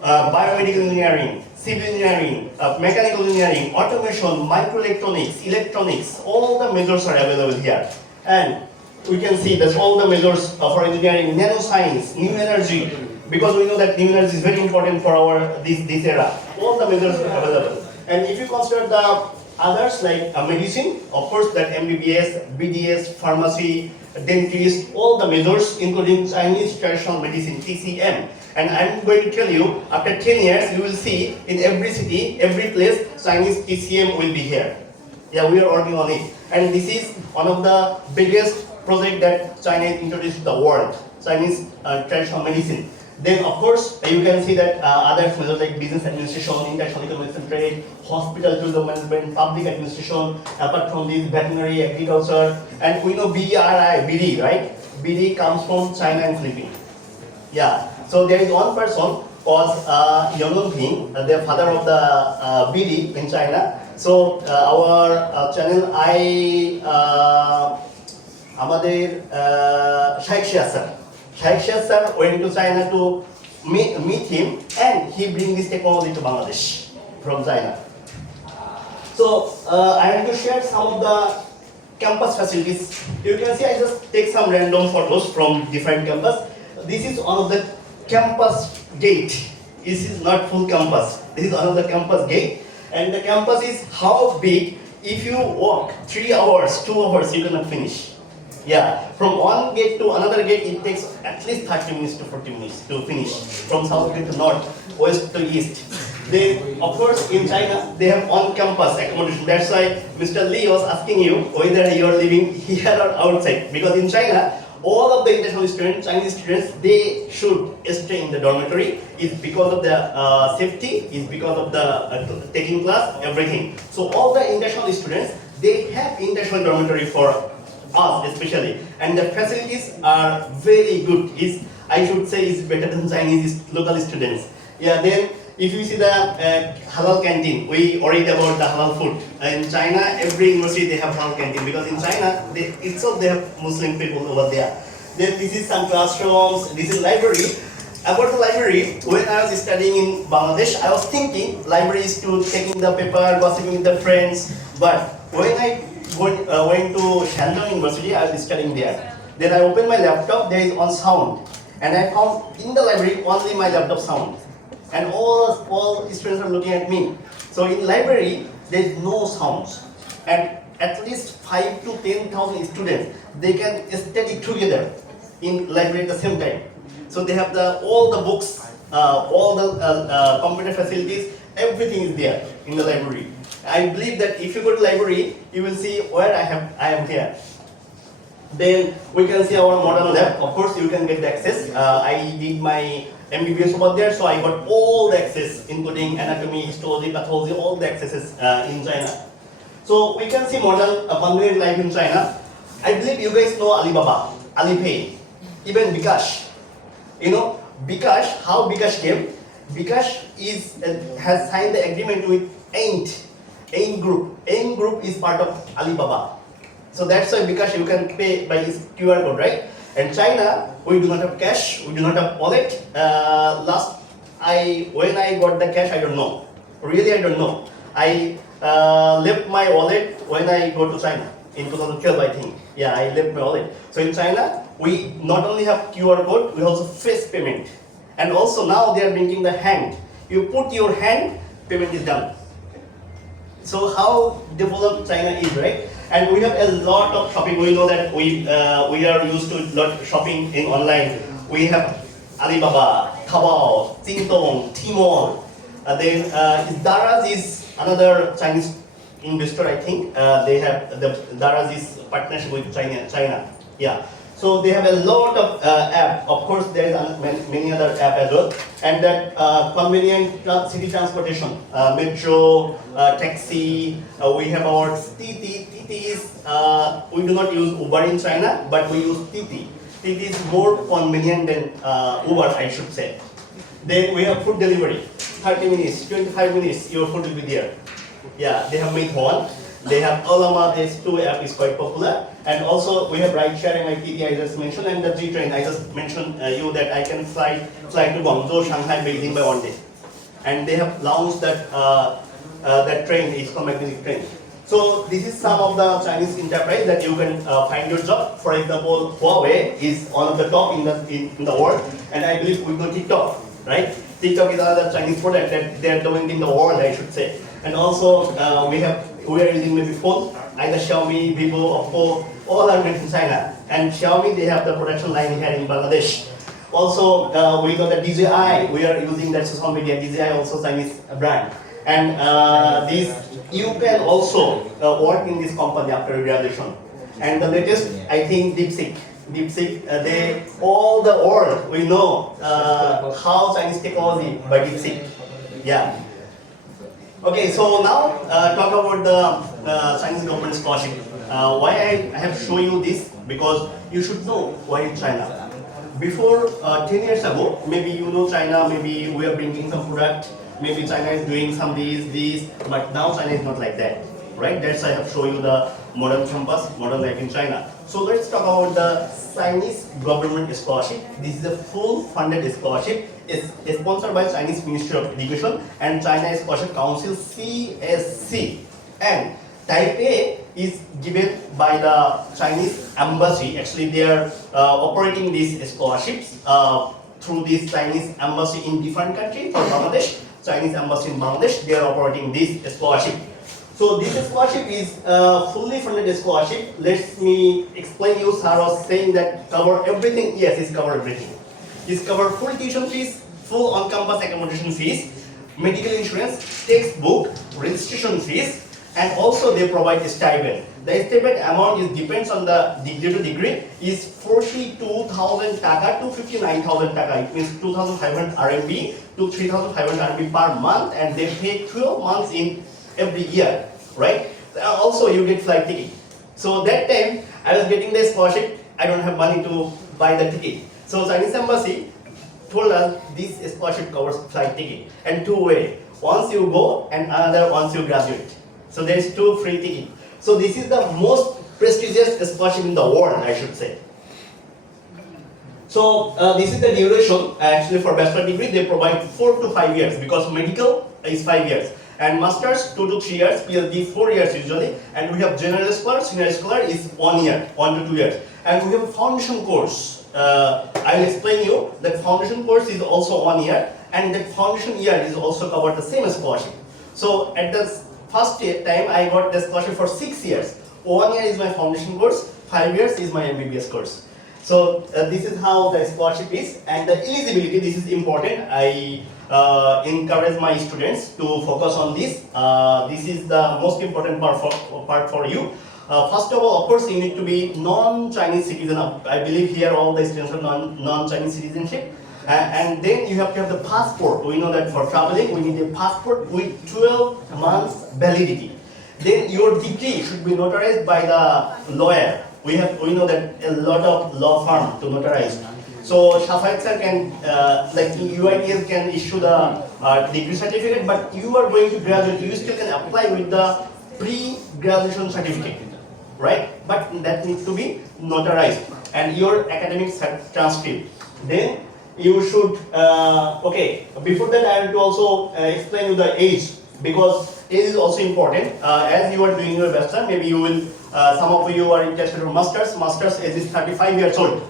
biomedical engineering, civil engineering, mechanical engineering, automation, microelectronics, electronics, all the majors are available here. And we can see that all the majors for engineering, nanoscience, new energy, because we know that new energy is very important for our this era. All the majors are available. And if you consider the others like medicine, of course that MBBS, BDS, pharmacy, dentist, all the majors including Chinese traditional medicine, TCM. And I'm going to tell you, after 10 years, you will see in every city, every place, Chinese TCM will be here. Yeah, we are working on it. And this is one of the biggest project that China introduced to the world, Chinese traditional medicine. Then of course, you can see that other majors like business administration, international economics and trade, hospital tourism management, public administration, apart from this, veterinary, agriculture, and we know BD, right? BD comes from China and Philippines. Yeah, so there is one person called Yang Ping, the father of the BD in China. So our channel, আমাদের Shaikh sir went to China to meet him, and he bring this technology to Bangladesh from China. So I want to share some of the campus facilities. You can see I just take some random photos from different campus. This is one of the campus gate. This is not full campus. This is one of the campus gate, and the campus is how big. If you walk 3 hours, 2 hours, you cannot finish. Yeah, from one gate to another gate, it takes at least 30 minutes to 40 minutes to finish. From south to north, west to east. They, of course, in China, they have on-campus accommodation. That's why Mr. Lee was asking you whether you are living here or outside. Because in China, all of the international students, Chinese students, they should stay in the dormitory. It's because of the safety, it's because of the taking class, everything. So all the international students, they have international dormitory for us especially, and the facilities are very good. I should say is better than Chinese local students. Yeah, then If you see the halal canteen, we worried about the halal food. In China, every university they have halal canteen because in China, they have Muslim people over there. This is some classrooms, this is library. About the library, when I was studying in Bangladesh, I was thinking library is to taking the paper, gossiping with the friends. But when I went to Shandong University, I was studying there. Then I opened my laptop, there is on sound. And I found in the library only my laptop sound. And all students are looking at me. So in library, there is no sounds. And at least 5 to 10,000 students, they can study together in library at the same time. So they have all the books, all the computer facilities, everything is there in the library. I believe that if you go to library, you will see where I am here. Then we can see our modern lab. Of course, you can get the access. I did my MBBS over there, so I got all the access, including anatomy, histology, pathology, all the accesses in China. So we can see modern convenient life in China. I believe you guys know Alibaba, Alipay, even Bikash. You know Bikash, how Bikash came? Bikash has signed the agreement with AINT Group. AINT Group is part of Alibaba. So that's why Bikash you can pay by his QR code, right? And China, we do not have cash, we do not have wallet. When I got the cash, I don't know. Really, I don't know. I left my wallet when I go to China in 2012, I think. Yeah, I left my wallet. So in China, we not only have QR code, we also face payment. And also now they are bringing the hand. You put your hand, payment is done. So how developed China is, right? And we have a lot of shopping. We know that we are used to lot shopping in online. We have Alibaba, Taobao, Jingdong, Tmall. Then Daraz is another Chinese investor, I think. They have Daraz is partnership with China. Yeah. So they have a lot of app. Of course, there is many other app as well. And that convenient city transportation, metro, taxi. We have our TT. We do not use Uber in China, but we use TT. TT is more convenient than Uber, I should say. Then we have food delivery. 30 minutes, 25 minutes, your food will be there. Yeah, they have made one. They have Olama, these two app is quite popular. And also we have ride sharing like TT I just mentioned, and the G-Train. I just mentioned you that I can fly to Guangzhou, Shanghai, Beijing by one day. And they have launched that train, it's called magnetic train. So this is some of the Chinese enterprise that you can find your job. For example, Huawei is one of the top in the world, and I believe we know TikTok, right? TikTok is another Chinese product that they are doing in the world, I should say. And also we are using maybe phone, either Xiaomi, Vivo, Oppo, all are made in China. And Xiaomi, they have the production line here in Bangladesh. Also, we know that DJI, we are using that social media. DJI also Chinese brand. And you can also work in this company after graduation. And the latest, I think, DeepSeek, all the world, we know how Chinese technology by DeepSeek. Yeah. Okay, so now talk about the Chinese government scholarship. Why I have shown you this? Because you should know why China. Before 10 years ago, maybe you know China, maybe we are bringing some product, maybe China is doing some this, but now China is not like that, right? That's why I have shown you the modern campus, modern life in China. So let's talk about the Chinese government scholarship. This is a full funded scholarship. It's sponsored by Chinese Ministry of Education and China Scholarship Council CSC. And Taipei is given by the Chinese embassy. Actually, they are operating these scholarships through this Chinese embassy in different countries. For Bangladesh, Chinese embassy in Bangladesh, they are operating this scholarship. So this scholarship is fully funded scholarship. Let me explain you. Sir was saying that cover everything. Yes, it's cover everything. It's cover full tuition fees, full on-campus accommodation fees, medical insurance, textbook, registration fees, and also they provide a stipend. The stipend amount depends on the degree to degree, is 42,000 taka to 59,000 taka. It means 2,500 RMB to 3,500 RMB per month, and they pay 12 months in every year, right? Also, you get flight ticket. So that time, I was getting the scholarship. I don't have money to buy the ticket. So Chinese embassy told us this scholarship covers flight ticket and two-way. Once you go and another once you graduate. So there is 2 free tickets. So this is the most prestigious scholarship in the world, I should say. So this is the duration. Actually, for bachelor degree, they provide 4 to 5 years because medical is 5 years. And masters 2 to 3 years, PhD 4 years usually. And we have general scholar, senior scholar is 1 year, 1 to 2 years. And we have a foundation course. I will explain you that foundation course is also 1 year, and that foundation year is also covered the same scholarship. So at the first time I got the scholarship for 6 years. 1 year is my foundation course, 5 years is my MBBS course. So this is how the scholarship is, and the eligibility, this is important. I encourage my students to focus on this. This is the most important part for you. First of all, of course, you need to be non-Chinese citizen. I believe here all the students are non-Chinese citizenship. And then you have to have the passport. We know that for traveling, we need a passport with 12 months validity. Then your degree should be notarized by the lawyer. We know that a lot of law firms to notarize. So Shafayat sir can, like UITS can issue the degree certificate, but you are going to graduate, you still can apply with the pre-graduation certificate, right? But that needs to be notarized and your academic transcript. Then you should, okay, before that I have to also explain you the age, because age is also important. As you are doing your bachelor, maybe you will, some of you are interested in master's age is 35 years old,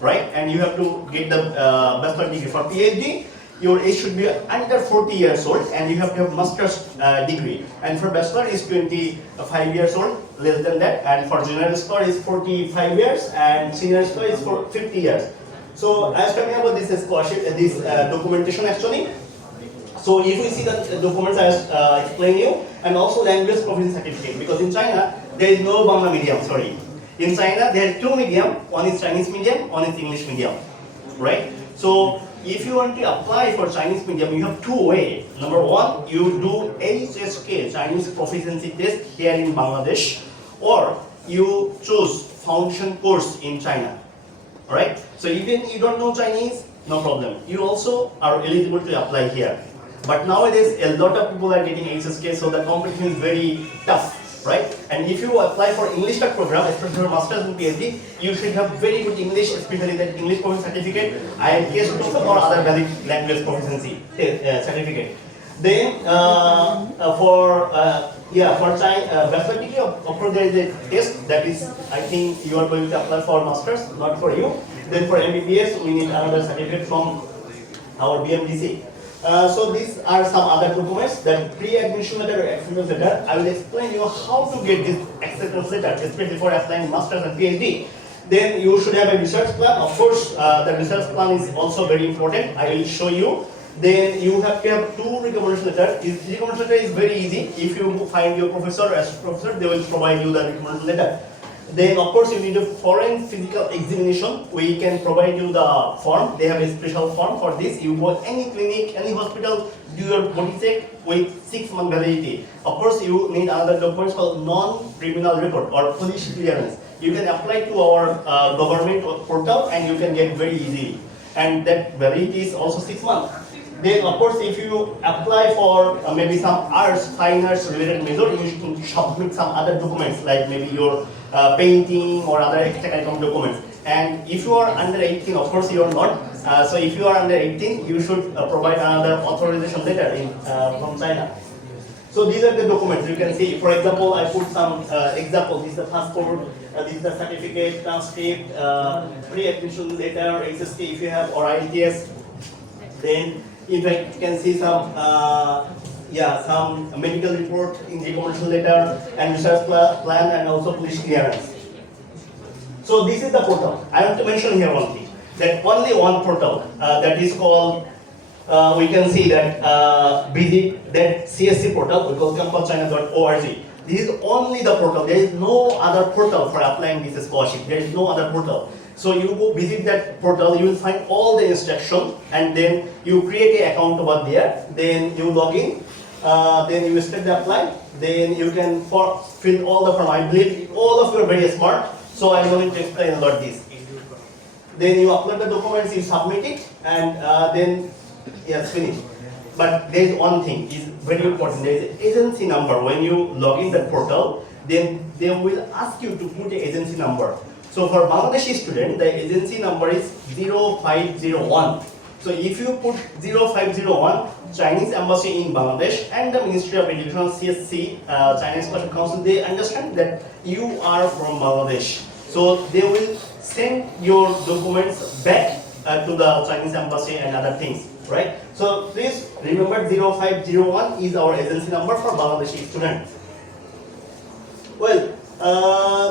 right? And you have to get the bachelor degree. For PhD, your age should be under 40 years old and you have to have master's degree. And for bachelor is 25 years old, less than that. And for general scholar is 45 years and senior scholar is for 50 years. So I was talking about this scholarship, this documentation actually. So if you see the documents I explained you, and also language proficiency certificate, because in China there is no Bangla medium, sorry. In China there are 2 medium, one is Chinese medium, one is English medium, right? So if you want to apply for Chinese medium, you have 2 ways. Number 1, you do HSK, Chinese proficiency test here in Bangladesh, or you choose foundation course in China. Alright, so even you don't know Chinese, no problem. You also are eligible to apply here. But nowadays, a lot of people are getting HSK, so the competition is very tough, right? And if you apply for English program, especially for Masters and PhD, you should have very good English, especially that English proficiency certificate, IELTS or other valid language proficiency certificate. Then for China bachelor degree, of course there is a test that is, I think you are going to apply for masters, not for you. Then for MBBS, we need another certificate from our BMDC. So these are some other documents. That pre-admission letter or acceptance letter. I will explain you how to get this acceptance letter, especially for applying masters and PhD. Then you should have a research plan. Of course, the research plan is also very important. I will show you. Then you have to have 2 recommendation letters. This recommendation letter is very easy. If you find your professor as professor, they will provide you the recommendation letter. Then of course you need a foreign physical examination. We can provide you the form. They have a special form for this. You go any clinic, any hospital, do your body check with 6-month validity. Of course you need another document called non-criminal record or police clearance. You can apply to our government portal and you can get very easily. And that validity is also 6 months. Then of course if you apply for maybe some arts, fine arts related major, you should submit some other documents like maybe your painting or other extracurricular documents. And if you are under 18, of course you are not. So if you are under 18, you should provide another authorization letter from China. So these are the documents you can see. For example, I put some examples. This is the passport, this is the certificate, transcript, pre-admission letter, HSK if you have, or IELTS. Then in fact you can see some some medical report in the commercial letter and research plan and also police clearance. So this is the portal. I want to mention here one thing, that only one portal that is called, we can see that visit that CSC portal, we call campuschina.org. This is only the portal. There is no other portal for applying this scholarship. There is no other portal. So you go visit that portal, you will find all the instructions, and then you create an account over there. Then you log in. Then you start the apply. Then you can fill all the form. I believe all of you are very smart, so I don't need to explain a lot this. then you upload the documents, you submit it, and then yes, finished. But there is one thing is very important. There is an agency number. When you log in the portal, then they will ask you to put the agency number. So for Bangladeshi student, the agency number is 0501. So if you put 0501, Chinese Embassy in Bangladesh and the Ministry of Education, CSC, Chinese Scholarship Council, they understand that you are from Bangladesh. So they will send your documents back to the Chinese Embassy and other things, right? So please remember 0501 is our agency number for Bangladeshi students. Well,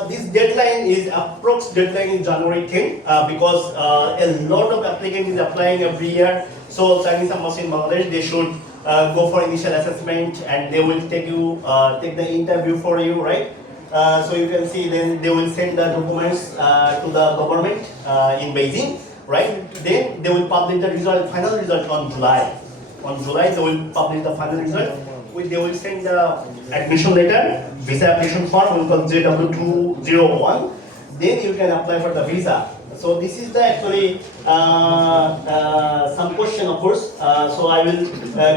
this deadline is approx deadline is January 10 because a lot of applicants is applying every year. So Chinese Embassy in Bangladesh, they should go for initial assessment and they will take the interview for you, right? So you can see then they will send the documents to the government in Beijing, right? Then they will publish the result, final result on July. On July they will publish the final result. They will send the admission letter, visa application form, we call JW201. Then you can apply for the visa. So this is the actually some question of course. So I will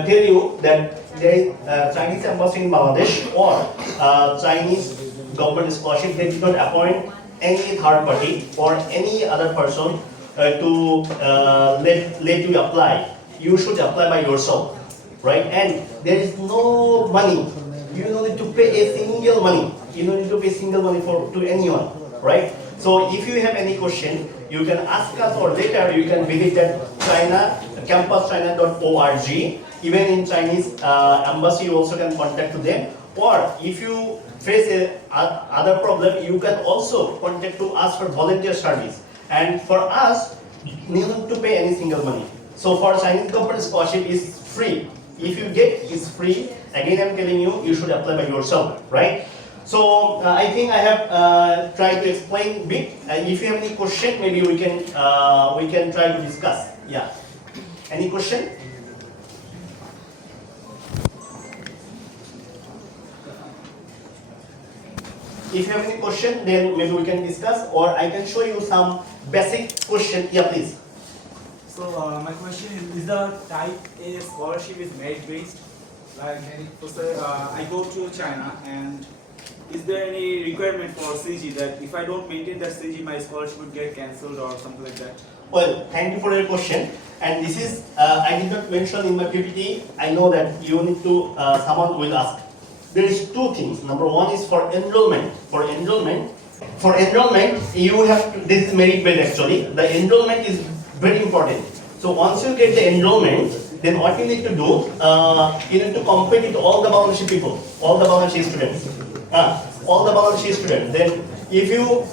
tell you that there is Chinese Embassy in Bangladesh or Chinese government scholarship. They did not appoint any third party or any other person to let you apply. You should apply by yourself, right? And there is no money. You don't need to pay a single money. You don't need to pay single money to anyone, right? So if you have any question, you can ask us or later you can visit at campuschina.org. Even in Chinese embassy, you also can contact to them. Or if you face other problem, you can also contact to us for volunteer service. And for us, you don't need to pay any single money. So for Chinese government scholarship is free. If you get, it's free. Again, I'm telling you, you should apply by yourself, right? So I think I have tried to explain a bit. If you have any question, maybe we can try to discuss. Yeah. Any question? If you have any question, then maybe we can discuss, or I can show you some basic question. Yeah, please. So my question is the type A scholarship is merit based? Like, I go to China, and is there any requirement for CG that if I don't maintain that CG, my scholarship would get cancelled or something like that? Well, thank you for your question. And this is, I did not mention in my PPT. I know that you need to, someone will ask. There is two things. Number one is for enrollment. For enrollment, you have to, this is merit based actually. The enrollment is very important. So once you get the enrollment, then what you need to do, you need to compete with all the Bangladeshi people, all the Bangladeshi students. All the Bangladeshi students. Then if you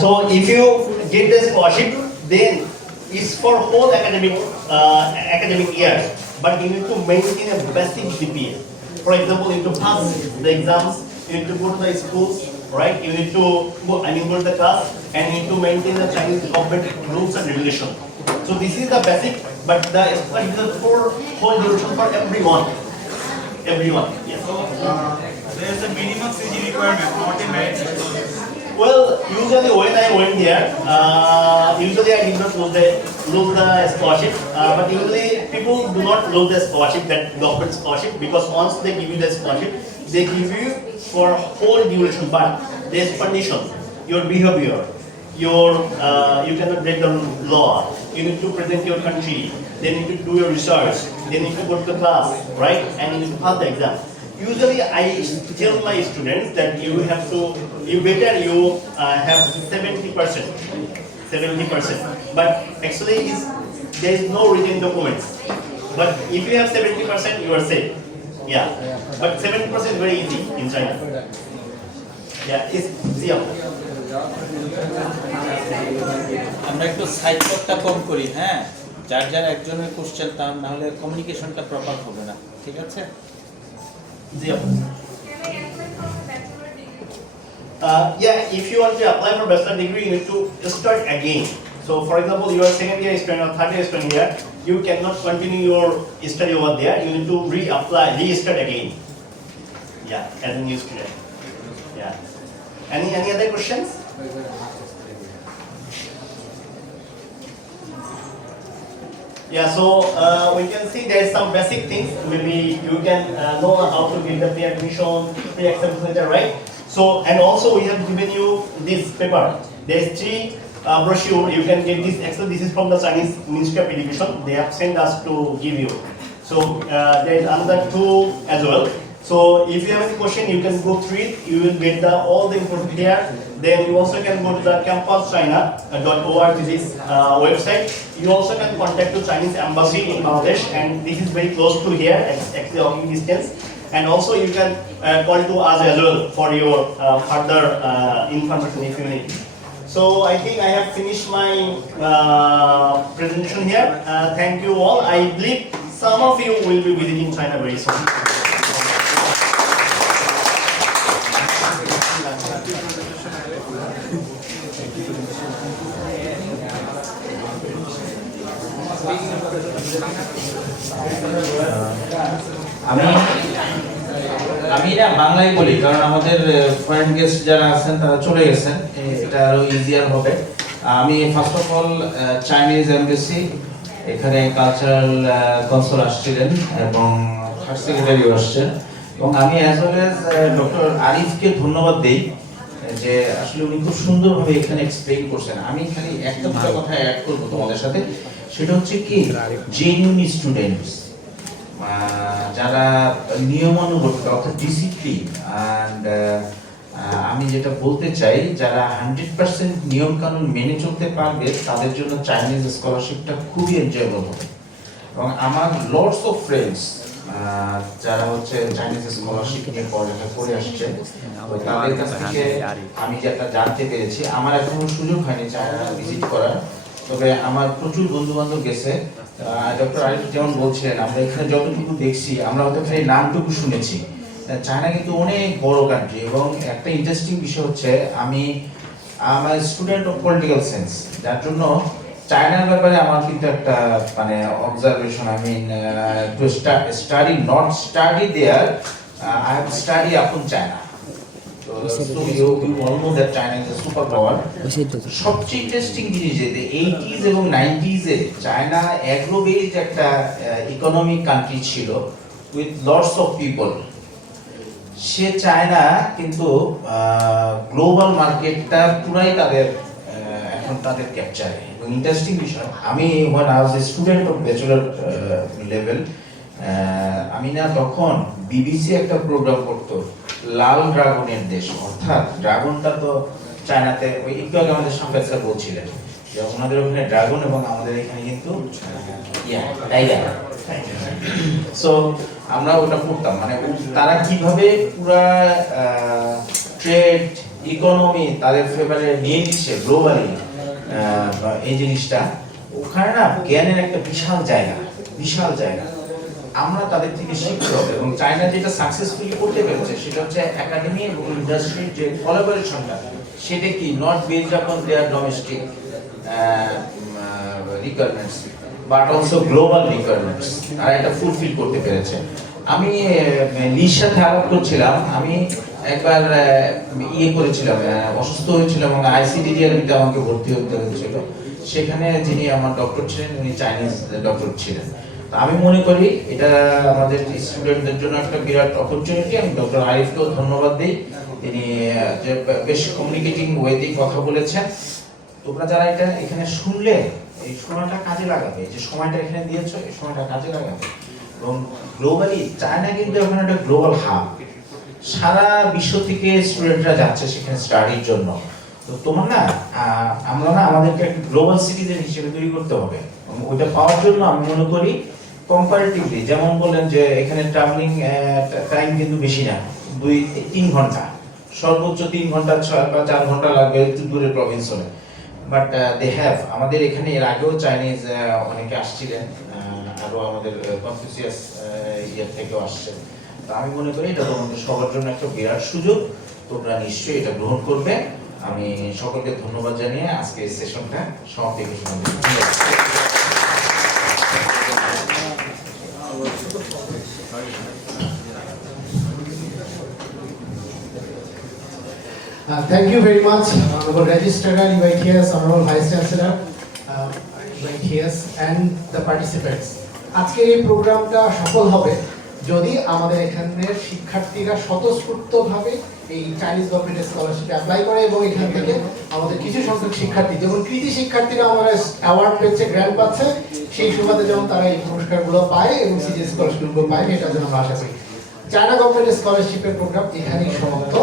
so if you get the scholarship, then it's for whole academic year. But you need to maintain a basic GPA. For example, you need to pass the exams, you need to go to the schools, right? You need to go to the class, and you need to maintain the Chinese government rules and regulations. So this is the basic, but the scholarship is for whole duration for everyone. Everyone, yes. So there is a minimum CG requirement, not a merit. Well, usually when I went there, usually I did not lose the scholarship. But usually people do not lose the scholarship, that government scholarship, because once they give you the scholarship, they give you for whole duration. But there's conditions: your behavior, you cannot break the law. You need to present your country. They need to do your research. They need to go to the class, right? And you need to pass the exam. Usually I tell my students that you better have 70%. But actually there is no written documents. But if you have 70%, you are safe. Yeah. But 70% is very easy in China. Yeah, it's zero. আমরা একটু side টকটা কম করি, হ্যাঁ, যার যার একজনের question, তার না হলে কমিউনিকেশনটা প্রপার হবে না, ঠিক আছে? Zero. Yeah, if you want to apply for bachelor degree, you need to start again. So for example, you are second year student or third year student here, you cannot continue your study over there. You need to reapply, restart again. Yeah, as a new student. Yeah. Any other questions? Yeah, so we can see there is some basic things. Maybe you can know how to get the pre-admission, pre-acceptance letter, right? So, and also we have given you this paper. There is 3 brochure. You can get this. Actually, this is from the Chinese Ministry of Education. They have sent us to give you. So there is another 2 as well. So if you have any question, you can go through it. You will get all the information here. Then you also can go to the campuschina.org, this website. You also can contact the Chinese embassy in Bangladesh, and this is very close to here, it's actually walking distance. And also you can call to us as well for your further information if you need. So I think I have finished my presentation here. Thank you all. I believe some of you will be visiting China very soon. আমি না বাংলায় বলি কারণ আমাদের foreign guest যারা আছেন তারা চলে গেছেন, এটা আরো ইজিয়ার হবে। আমি first of all Chinese embassy এখানে কালচারাল কনসাল আসছিলেন এবং ফার্স্ট সেক্রেটারিও আসছেন, এবং আমি অ্যাজ ওয়েল অ্যাজ ডক্টর আরিফকে ধন্যবাদ দেই যে আসলে উনি খুব সুন্দরভাবে এখানে এক্সপ্লেইন করছেন। আমি খালি একটা দুটো কথা অ্যাড করবো তোমাদের সাথে, সেটা হচ্ছে কি জেনুইন স্টুডেন্টস যারা নিয়মানুবর্তিত অর্থাৎ ডিসিপ্লিন, অ্যান্ড আমি যেটা বলতে চাই যারা 100% নিয়ম কানুন মেনে চলতে পারবে তাদের জন্য চাইনিজ স্কলারশিপটা খুবই এনজয়েবল হবে। এবং আমার লটস অফ ফ্রেন্ডস যারা হচ্ছে চাইনিজ স্কলারশিপ নিয়ে পড়ালেখা করে আসছে, তাদের কাছ থেকে আমি যেটা জানতে পেরেছি, আমার এখনো সুযোগ হয়নি চায়না ভিজিট করার, তবে আমার প্রচুর বন্ধু বান্ধব গেছে। ডক্টর আরিফ যেমন বলছিলেন, আমরা এখানে যতটুকু দেখছি আমরা হয়তো খালি নামটুকু শুনেছি। চায়না কিন্তু অনেক বড় কান্ট্রি, এবং একটা ইন্টারেস্টিং বিষয় হচ্ছে আমি স্টুডেন্ট অফ পলিটিক্যাল সায়েন্স, যার জন্য চায়নার ব্যাপারে আমার কিন্তু একটা মানে observation, I mean to study not study there, I have study upon China. So you all know that China is a superpower. সবচেয়ে ইন্টারেস্টিং জিনিস যে 80s এবং 90s এ চায়না অ্যাগ্রো বেসড একটা ইকোনমিক কান্ট্রি ছিল with lots of people. Say China কিন্তু global মার্কেটটা পুরাই তাদের এখন তাদের ক্যাপচারে। এবং ইন্টারেস্টিং বিষয়, আমি when I was a student of bachelor level, আমি না তখন বিবিসি একটা প্রোগ্রাম করতো লাল ড্রাগনের দেশ, অর্থাৎ ড্রাগনটা তো চায়নাতে ওই একটু আগে আমাদের সাংবাদিকরা বলছিলেন যে ওনাদের ওখানে ড্রাগন এবং আমাদের এখানে কিন্তু টাইগার। সো আমরা ওটা পড়তাম, মানে তারা কিভাবে পুরা ট্রেড ইকোনমি তাদের ফেভারে নিয়ে নিচ্ছে গ্লোবালি এই জিনিসটা। ওখানে না জ্ঞানের একটা বিশাল জায়গা, বিশাল জায়গা, আমরা তাদের থেকে শিখতে হবে। এবং চায়না যেটা সাকসেসফুলি করতে পেরেছে সেটা হচ্ছে একাডেমি এবং ইন্ডাস্ট্রির যে কোলাবোরেশনটা, সেটা কি not based upon their domestic requirements but also global requirements, তারা এটা ফুলফিল করতে পেরেছে। আমি লির সাথে আলাপ করছিলাম, আমি একবার করেছিলাম, অসুস্থ হয়েছিলাম এবং আইসিডিডিআরবিতে আমাকে ভর্তি হতে হয়েছিল। সেখানে যিনি আমার ডক্টর ছিলেন উনি চাইনিজ ডক্টর ছিলেন। আমি মনে করি এটা আমাদের স্টুডেন্টদের জন্য একটা বিরাট অপরচুনিটি। আমি ডক্টর আরিফকেও ধন্যবাদ দিই, তিনি যে বেশ কমিউনিকেটিং ওয়েতে কথা বলেছেন। তোমরা যারা এটা এখানে শুনলে এই সময়টা কাজে লাগাবে, যে সময়টা এখানে দিয়েছো এই সময়টা কাজে লাগাবে। এবং গ্লোবালি চায়না কিন্তু এখন একটা গ্লোবাল হাব, সারা বিশ্ব থেকে স্টুডেন্টরা যাচ্ছে সেখানে স্টাডির জন্য। তো তোমার না আমরা না আমাদেরকে একটা গ্লোবাল সিটিজেন হিসেবে তৈরি করতে হবে। ওইটা পাওয়ার জন্য আমি মনে করি কম্পারেটিভলি, যেমন বললেন যে এখানে ট্রাভেলিং টাইম কিন্তু বেশি না, 2-3 ঘন্টা, সর্বোচ্চ 3 ঘন্টা 6 বা 4 ঘন্টা লাগবে একটু দূরের প্রভিন্স হলে। বাট দে হ্যাভ, আমাদের এখানে এর আগেও চাইনিজ অনেকে আসছিলেন, আরও আমাদের কনফিউসিয়াস ইয়ার থেকেও আসছেন। তো আমি মনে করি এটা তোমাদের সবার জন্য একটা বিরাট সুযোগ, তোমরা নিশ্চয়ই এটা গ্রহণ করবে। আমি সকলকে ধন্যবাদ জানিয়ে আজকে এই সেশনটা সমাপ্তি ঘোষণা করছি। Thank you very much, Honorable Registrar, UITS, Honorable Vice Chancellor, UITS and the participants. আজকের এই প্রোগ্রামটা সফল হবে যদি আমাদের এখানের শিক্ষার্থীরা স্বতঃস্ফূর্তভাবে এই চাইনিজ গভর্নমেন্টের স্কলারশিপে অ্যাপ্লাই করে এবং এখান থেকে আমাদের কিছু সংখ্যক শিক্ষার্থী যেমন কৃতি শিক্ষার্থীরা আমরা অ্যাওয়ার্ড পেয়েছে, গ্র্যান্ড পাচ্ছে, সেই সুবাদে যেমন তারা এই পুরস্কারগুলো পায় এবং সিজিএস স্কলারশিপগুলো পায়, এটা যেন আমরা আশা করি। চায়না গভর্নমেন্টের স্কলারশিপের প্রোগ্রাম এখানেই সমাপ্ত।